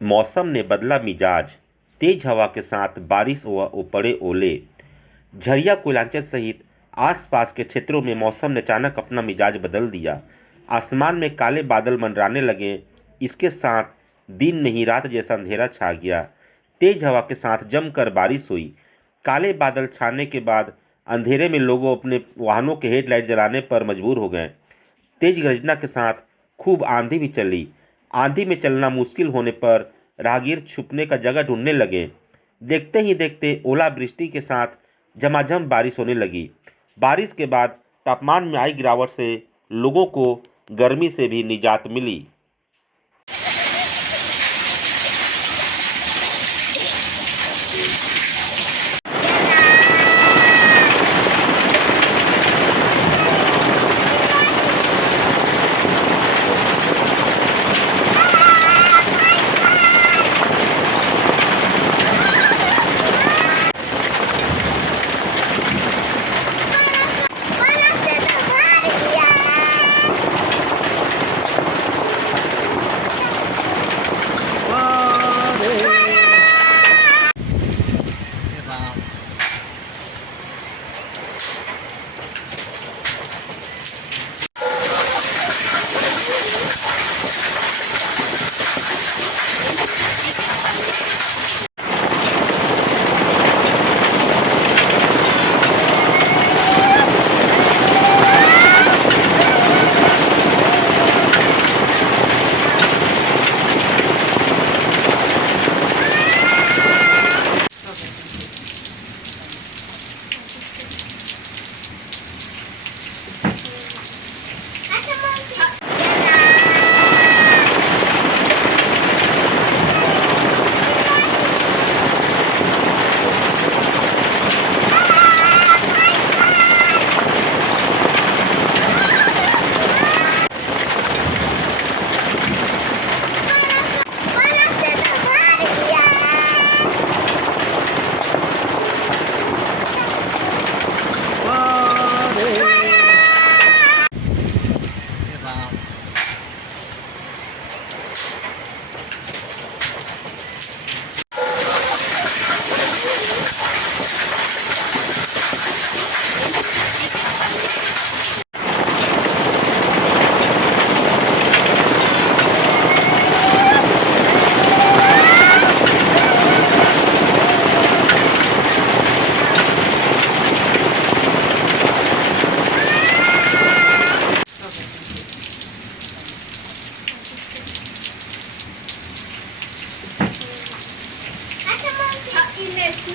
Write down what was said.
मौसम ने बदला मिजाज। तेज हवा के साथ बारिश व पड़े ओले। झरिया कोयलांचल सहित आसपास के क्षेत्रों में मौसम ने अचानक अपना मिजाज बदल दिया। आसमान में काले बादल मंडराने लगे। इसके साथ दिन नहीं रात जैसा अंधेरा छा गया। तेज हवा के साथ जमकर बारिश हुई। काले बादल छाने के बाद अंधेरे में लोगों अपने वाहनों के हेडलाइट जलाने पर मजबूर हो गए। तेज गर्जना के साथ खूब आंधी भी चली। आंधी में चलना मुश्किल होने पर राहगीर छुपने का जगह ढूंढने लगे। देखते ही देखते ओलावृष्टि के साथ झमाझम बारिश होने लगी। बारिश के बाद तापमान में आई गिरावट से लोगों को गर्मी से भी निजात मिली।